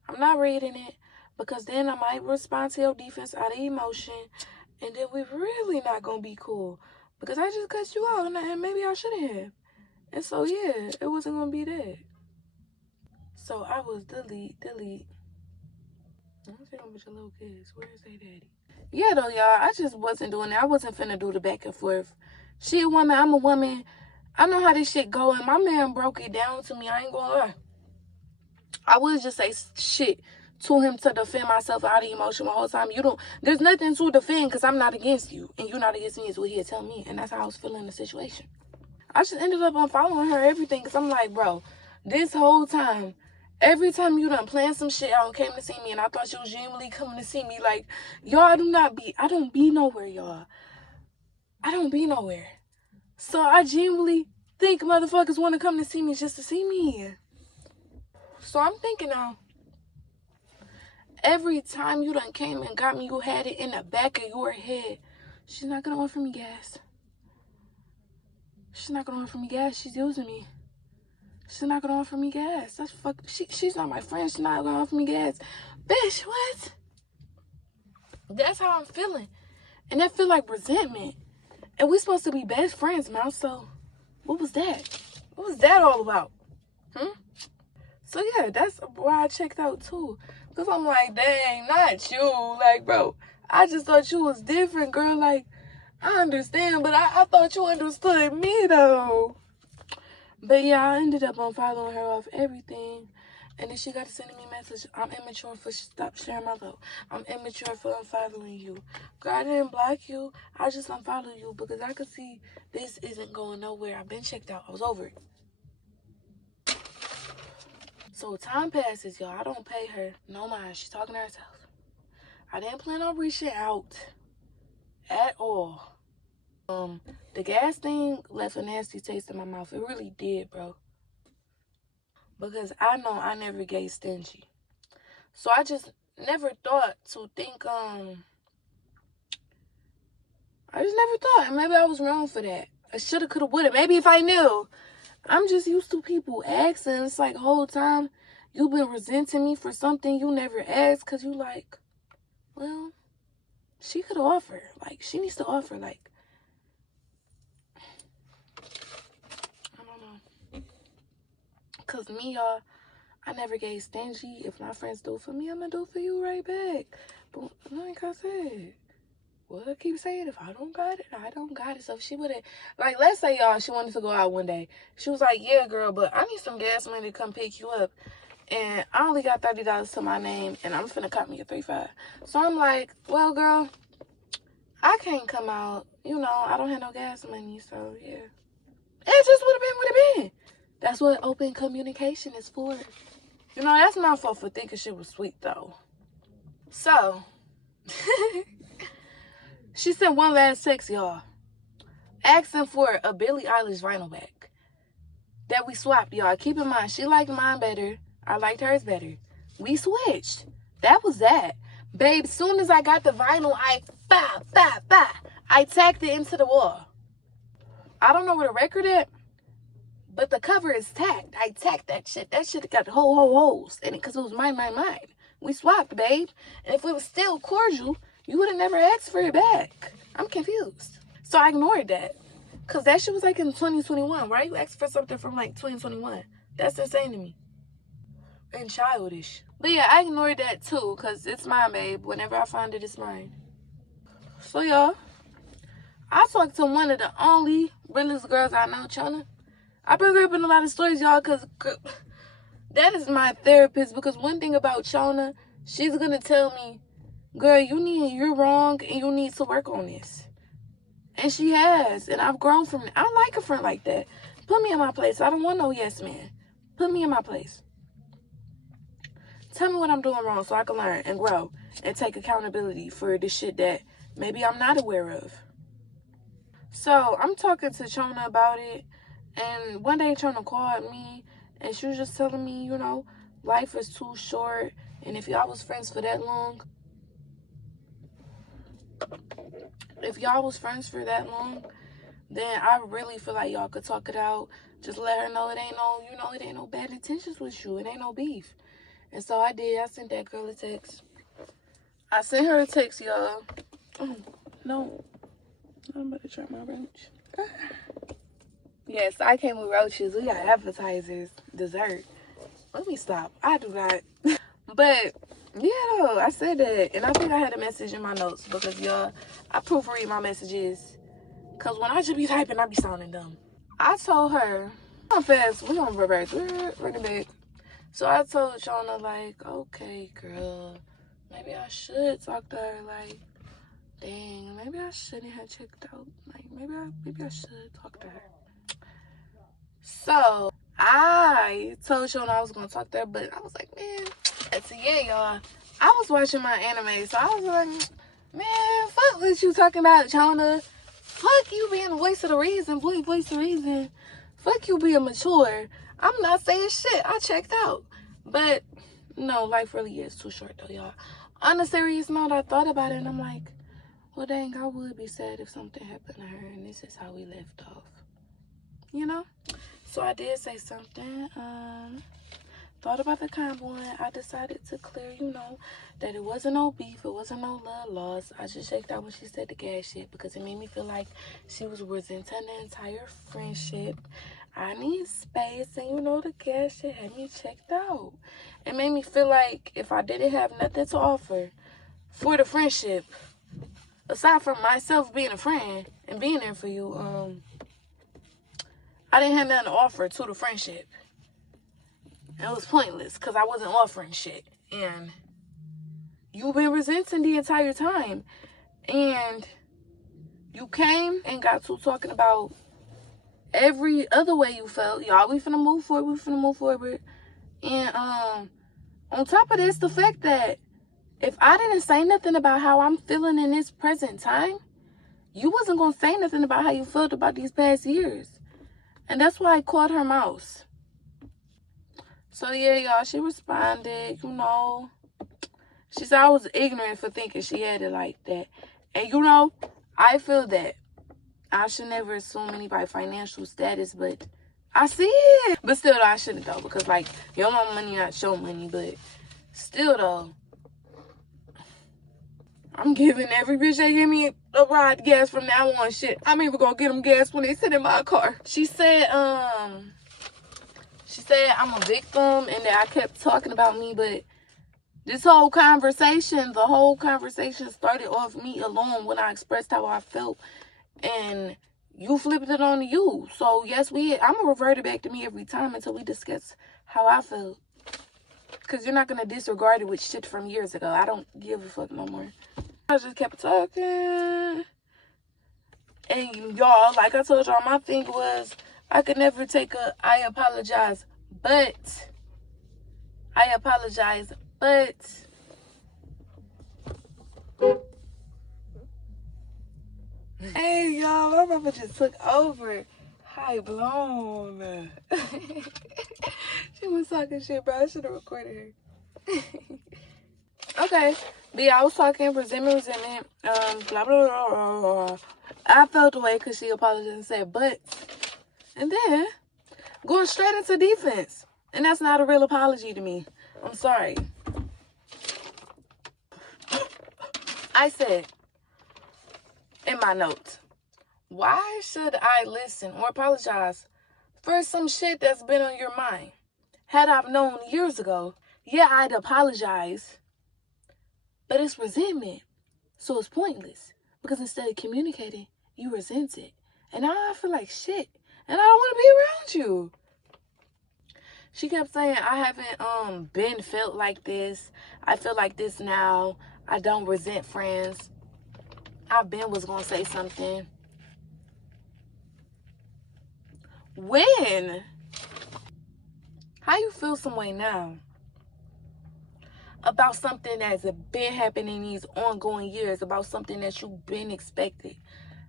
I'm not reading it. Because then I might respond to your defense out of emotion. And then we really not going to be cool. Because I just cut you out. And maybe I shouldn't have. And so, yeah, it wasn't going to be that. So I was delete. I don't see no bunch of little kids. Where is they daddy? Yeah, though, y'all, I just wasn't doing that. I wasn't finna do the back and forth. She a woman, I'm a woman. I know how this shit go, and my man broke it down to me. I ain't gonna lie. I would just say shit to him to defend myself out of emotion the whole time. There's nothing to defend because I'm not against you, and you're not against me is what he'd tell me, and that's how I was feeling in the situation. I just ended up unfollowing her everything because I'm like, bro, this whole time, every time you done planned some shit out and came to see me, and I thought you was genuinely coming to see me, like, y'all, I don't be nowhere, y'all. I don't be nowhere. So I genuinely think motherfuckers want to come to see me just to see me. So I'm thinking now, every time you done came and got me, you had it in the back of your head. She's not going to offer me gas. She's not going to offer me gas. She's using me. She's not gonna offer me gas. That's she's not my friend. She's not gonna offer me gas. Bitch, what? That's how I'm feeling. And that feel like resentment. And we supposed to be best friends, man. So what was that? What was that all about? So yeah, that's why I checked out too. Because I'm like, dang, not you. Like, bro, I just thought you was different, girl. Like, I understand, but I thought you understood me though. But yeah, I ended up unfollowing her off everything. And then she got to sending me a message. I'm immature for stop sharing my love. I'm immature for unfollowing you. Girl, I didn't block you. I just unfollowed you because I could see this isn't going nowhere. I've been checked out. I was over it. So time passes, y'all. I don't pay her no mind. She's talking to herself. I didn't plan on reaching out at all. The gas thing left a nasty taste in my mouth. It really did, bro. Because I know I never get stingy. So I just never thought to think, I just never thought. Maybe I was wrong for that. I shoulda, coulda, woulda. Maybe if I knew. I'm just used to people asking. It's like the whole time you've been resenting me for something you never asked, because you like, well, she could offer. Like, she needs to offer. Like, I don't know. Because me, y'all, I never gave stingy. If my friends do for me, I'm going to do for you right back. But like I said, well, I keep saying, if I don't got it, I don't got it. So if she would have, like, let's say, y'all, she wanted to go out one day. She was like, yeah, girl, but I need some gas money to come pick you up. And I only got $30 to my name, and I'm finna cut me a 3-5. So I'm like, well, girl, I can't come out. You know, I don't have no gas money, so yeah. It just would have been. That's what open communication is for. You know, that's my fault for thinking she was sweet, though. So, she sent one last text, y'all, asking for a Billie Eilish vinyl back that we swapped, y'all. Keep in mind, she liked mine better. I liked hers better. We switched. That was that. Babe, soon as I got the vinyl, I tacked it into the wall. I don't know where the record at, but the cover is tacked. I tacked that shit. That shit got holes in it because it was mine. We swapped, babe. And if it was still cordial, you would have never asked for it back. I'm confused. So I ignored that. Because that shit was like in 2021. Why are you asking for something from like 2021? That's insane to me. And childish. But yeah, I ignored that too. Because it's mine, babe. Whenever I find it, it's mine. So y'all, I talked to one of the only realest girls I know, Chona. I bring her up in a lot of stories, y'all, because that is my therapist. Because one thing about Chona, she's going to tell me, girl, you're wrong and you need to work on this. And she has. And I've grown from it. I like a friend like that. Put me in my place. I don't want no yes man. Put me in my place. Tell me what I'm doing wrong so I can learn and grow and take accountability for the shit that maybe I'm not aware of. So I'm talking to Chona about it. And one day Chona called me and she was just telling me, you know, life is too short. And if y'all was friends for that long, then I really feel like y'all could talk it out. Just let her know it ain't no bad intentions with you. It ain't no beef. And so I did. I sent that girl a text. I sent her a text, y'all. Oh, no. I'm about to try my roach. Yes, I came with roaches. We got appetizers, dessert. Let me stop. I do not. But, yeah, I said that. And I think I had a message in my notes because, y'all, I proofread my messages. Because when I just be typing, I be sounding dumb. I told her, I'm fast. We're going to reverse. We're running back. So I told Chona, like, okay, girl, maybe I should talk to her. Like, dang, maybe I shouldn't have checked out. Like, maybe I should talk to her. So I told Chona I was going to talk to her, but I was like, man, so yeah, y'all, I was watching my anime, so I was like, man, fuck what you talking about, Chona. Fuck you being the voice of the reason, boy, voice of reason. Fuck you being mature. I'm not saying shit. I checked out. But, no, life really is too short, though, y'all. On a serious note, I thought about it, and I'm like, well, dang, I would be sad if something happened to her, and this is how we left off. You know? So I did say something. Thought about the combo, and I decided to clear, you know, that it wasn't no beef, it wasn't no love lost. I just checked out when she said the gas shit because it made me feel like she was resenting the entire friendship. I need space, and you know, the gas shit had me checked out. It made me feel like if I didn't have nothing to offer for the friendship, aside from myself being a friend and being there for you, I didn't have nothing to offer to the friendship. It was pointless because I wasn't offering shit. And you've been resenting the entire time. And you came and got to talking about every other way you felt. Y'all, we finna move forward. And on top of this, the fact that if I didn't say nothing about how I'm feeling in this present time, you wasn't gonna say nothing about how you felt about these past years. And that's why I called her mouse. So yeah, y'all, she responded, you know, She said I was ignorant for thinking she had it like that. And you know, I feel that. I should never assume anybody's financial status, but I see it. But still, though, I shouldn't though, because like, your mama money not your money, but still though, I'm giving every bitch that give me a ride gas from now on. Shit, I'm even gonna get them gas when they sit in my car. She said I'm a victim and that I kept talking about me, but this whole conversation, the whole conversation started off me alone when I expressed how I felt, and you flipped it on to you. So yes, I'm gonna revert it back to me every time until we discuss how I felt. Cause you're not gonna disregard it with shit from years ago. I don't give a fuck no more. I just kept talking. And y'all, like I told y'all, my thing was I could never take I apologize, but hey y'all, my mama just took over. High blown. She was talking shit, bro. I should have recorded her. Okay. But yeah, I was talking resentment. Blah, blah, blah, blah, blah. I felt the way because she apologized and said, but. And then, going straight into defense. And that's not a real apology to me. I'm sorry. I said, in my notes, why should I listen or apologize for some shit that's been on your mind? Had I known years ago, yeah, I'd apologize. But it's resentment. So it's pointless. Because instead of communicating, you resent it. And now I feel like shit. And I don't want to be around you. She kept saying, I haven't been felt like this. I feel like this now. I don't resent friends. I was going to say something. When? How you feel some way now? About something that's been happening these ongoing years. About something that you've been expecting.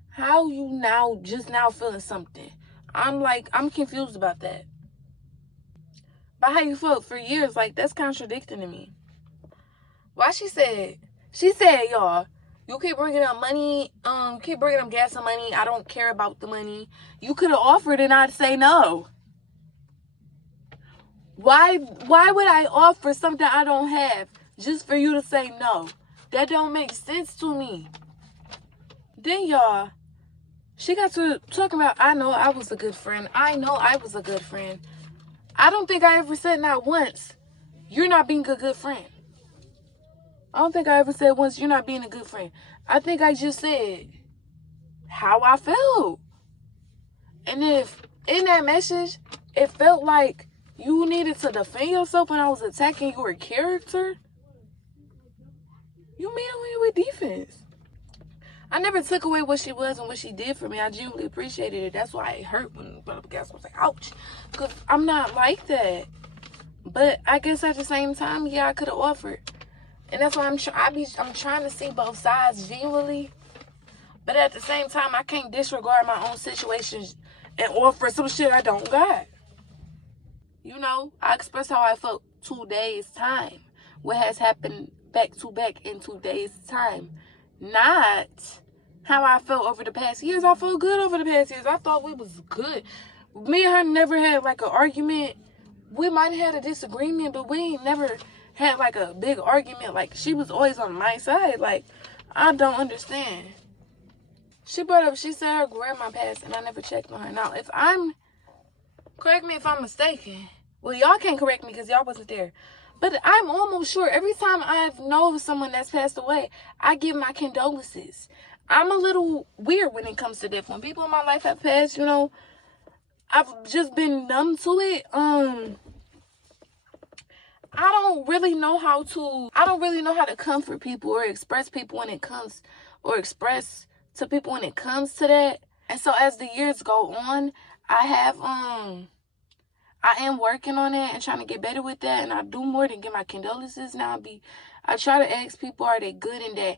How you just now feeling something? I'm confused about that. But how you felt for years, like, that's contradicting to me. Why she said, y'all, you keep bringing up money, keep bringing up gas and money. I don't care about the money. You could have offered and I'd say no. Why would I offer something I don't have just for you to say no? That don't make sense to me. Then, y'all, she got to talking about, I know I was a good friend. I don't think I ever said not once, you're not being a good friend. I don't think I ever said once, you're not being a good friend. I think I just said how I felt. And if in that message, it felt like you needed to defend yourself when I was attacking your character, you meet me with defense. I never took away what she was and what she did for me. I genuinely appreciated it. That's why it hurt when I was like, ouch. Because I'm not like that. But I guess at the same time, yeah, I could have offered. And that's why I'm trying to see both sides genuinely. But at the same time, I can't disregard my own situations and offer some shit I don't got. You know, I expressed how I felt 2 days' time. What has happened back to back in 2 days' time. Not how I felt over the past years. I felt good over the past years. I thought we was good. Me and her never had like an argument. We might have had a disagreement, but we ain't never had like a big argument. Like, she was always on my side. Like, I don't understand. She said her grandma passed and I never checked on her. Now, correct me if I'm mistaken. Well, y'all can't correct me because y'all wasn't there. But I'm almost sure every time I know of someone that's passed away, I give my condolences. I'm a little weird when it comes to death. When people in my life have passed, you know, I've just been numb to it. I don't really know how to comfort people or express people when it comes, or express to people when it comes to that. And so as the years go on, I am working on it and trying to get better with that. And I do more than get my condolences now. I try to ask people, are they good, and that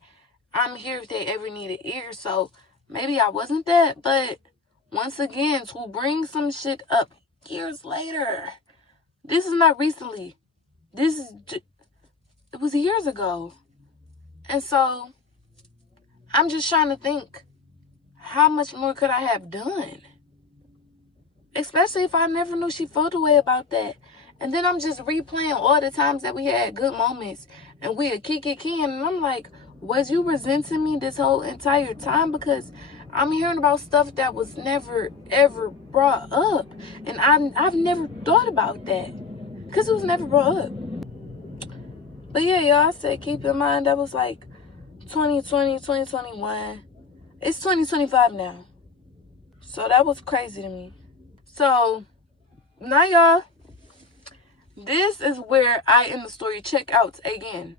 I'm here if they ever need an ear. So maybe I wasn't that. But once again, to bring some shit up years later. This is not recently. This is It was years ago. And so I'm just trying to think, how much more could I have done? Especially if I never knew she felt a way about that. And then I'm just replaying all the times that we had good moments and we would kick it in. And I'm like, was you resenting me this whole entire time? Because I'm hearing about stuff that was never, ever brought up. And I've never thought about that. Because it was never brought up. But yeah, y'all, I said keep in mind that was like 2020, 2021. It's 2025 now. So that was crazy to me. So now, y'all, this is where I end the story checkouts again.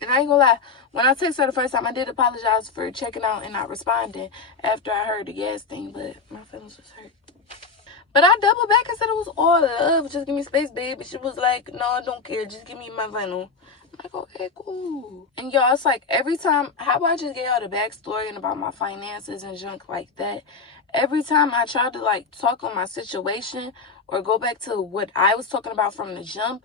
And I ain't gonna lie, when I texted her the first time, I did apologize for checking out and not responding after I heard the gas thing, but my feelings was hurt. But I doubled back and said it was all love. Just give me space, baby. She was like, no, I don't care. Just give me my vinyl. I'm like, okay, cool. And y'all, it's like every time, how about I just get y'all the backstory and about my finances and junk like that? Every time I try to like talk on my situation or go back to what I was talking about from the jump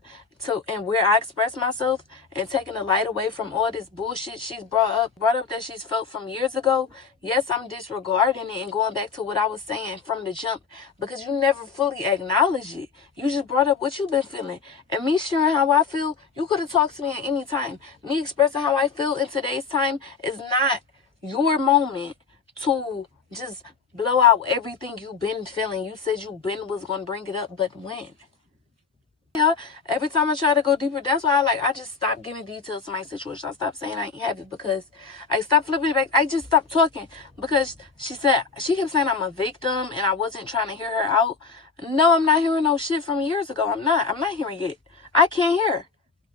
and where I express myself and taking the light away from all this bullshit she's brought up that she's felt from years ago, yes, I'm disregarding it and going back to what I was saying from the jump because you never fully acknowledge it. You just brought up what you've been feeling. And me sharing how I feel, you could have talked to me at any time. Me expressing how I feel in today's time is not your moment to just blow out everything you've been feeling. You said you been was going to bring it up, but when? Yeah, every time I try to go deeper, that's why I just stopped giving details to my situation. I stopped saying I ain't happy because I stopped flipping it back. I just stopped talking because she kept saying I'm a victim and I wasn't trying to hear her out. No, I'm not hearing no shit from years ago. I'm not hearing it. I can't hear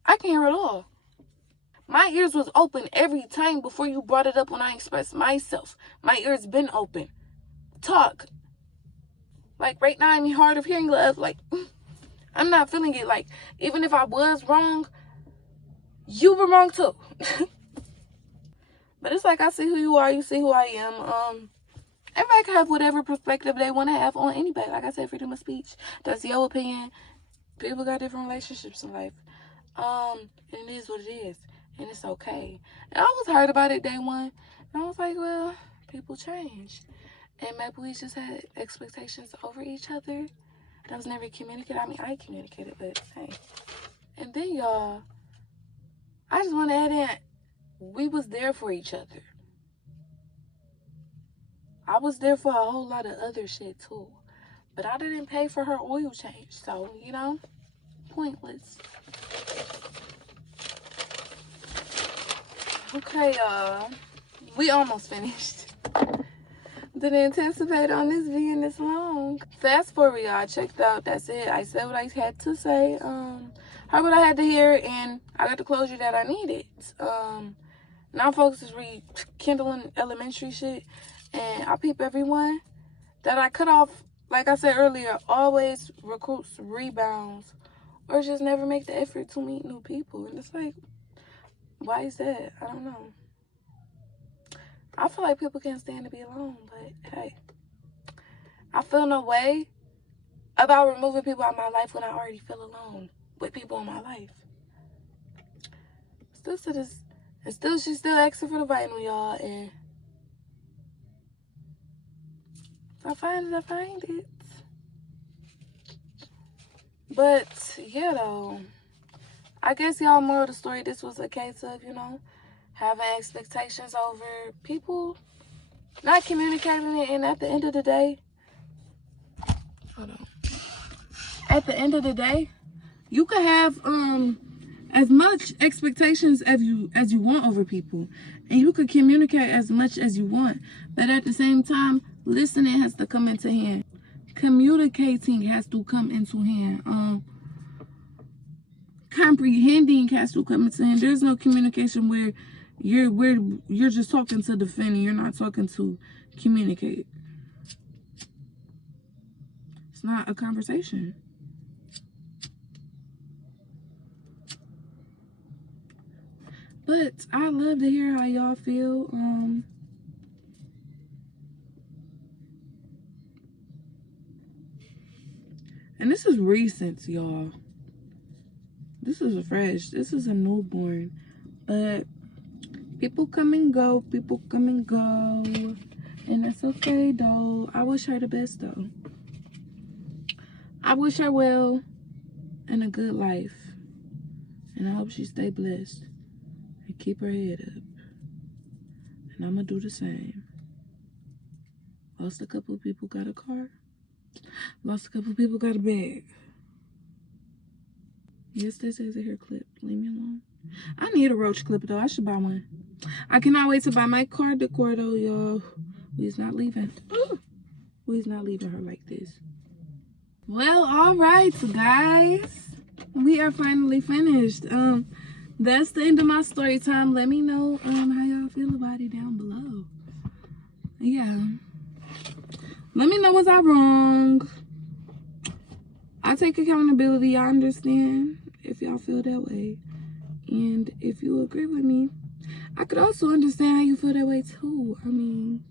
at all. My ears was open every time before you brought it up when I expressed myself. My ears been open. Talk. Like right now I'm hard of hearing, love. Like I'm not feeling it. Like even if I was wrong, you were wrong too. But it's like I see who you are, you see who I am. Everybody can have whatever perspective they want to have on anybody. Like I said, freedom of speech. That's your opinion. People got different relationships in life. And it is what it is. And it's okay. And I was hurt about it day one. And I was like, well, people change. And maybe we just had expectations over each other. That was never communicated. I mean, I communicated, but hey. And then, y'all, I just want to add in, we was there for each other. I was there for a whole lot of other shit, too. But I didn't pay for her oil change. So, you know, pointless. Okay, y'all. We almost finished. Didn't anticipate on this being this long. Fast forward, y'all. Checked out. That's it. I said what I had to say. Heard what I had to hear, and I got the closure that I needed. Now folks is rekindling elementary shit, and I peep everyone that I cut off. Like I said earlier, always recruits, rebounds, or just never make the effort to meet new people. And it's like, why is that? I don't know. I feel like people can't stand to be alone, but hey. I feel no way about removing people out of my life when I already feel alone with people in my life. Still to this, and still she's still asking for the vinyl, y'all, and if I find it, I find it. But yeah, though, I guess y'all, more of the story, this was a case of, you know, having expectations over people, not communicating it, and at the end of the day, hold on. At the end of the day, you can have as much expectations as you want over people, and you can communicate as much as you want, but at the same time, listening has to come into hand. Communicating has to come into hand. Comprehending has to come into hand. There's no communication where you're just talking to defend and you're not talking to communicate. It's not a conversation. But I love to hear how y'all feel. And this is recent, y'all. This is a fresh. This is a newborn. But people come and go. People come and go. And that's okay, though. I wish her the best, though. I wish her well and a good life. And I hope she stay blessed and keep her head up. And I'm going to do the same. Lost a couple of people, got a car. Lost a couple of people, got a bag. Yes, this is a hair clip. Leave me alone. I need a roach clip, though. I should buy one. I cannot wait to buy my car decor, though, y'all. We's not leaving. We's not leaving her like this. Well, all right, guys. We are finally finished. That's the end of my story time. Let me know how y'all feel about it down below. Yeah. Let me know, was I wrong? I take accountability. I understand if y'all feel that way. And if you agree with me, I could also understand how you feel that way too. I mean,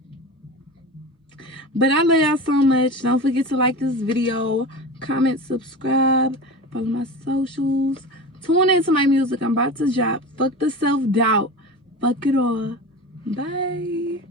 but I love y'all so much. Don't forget to like this video, comment, subscribe, follow my socials, tune into my music. I'm about to drop. Fuck the self-doubt. Fuck it all. Bye.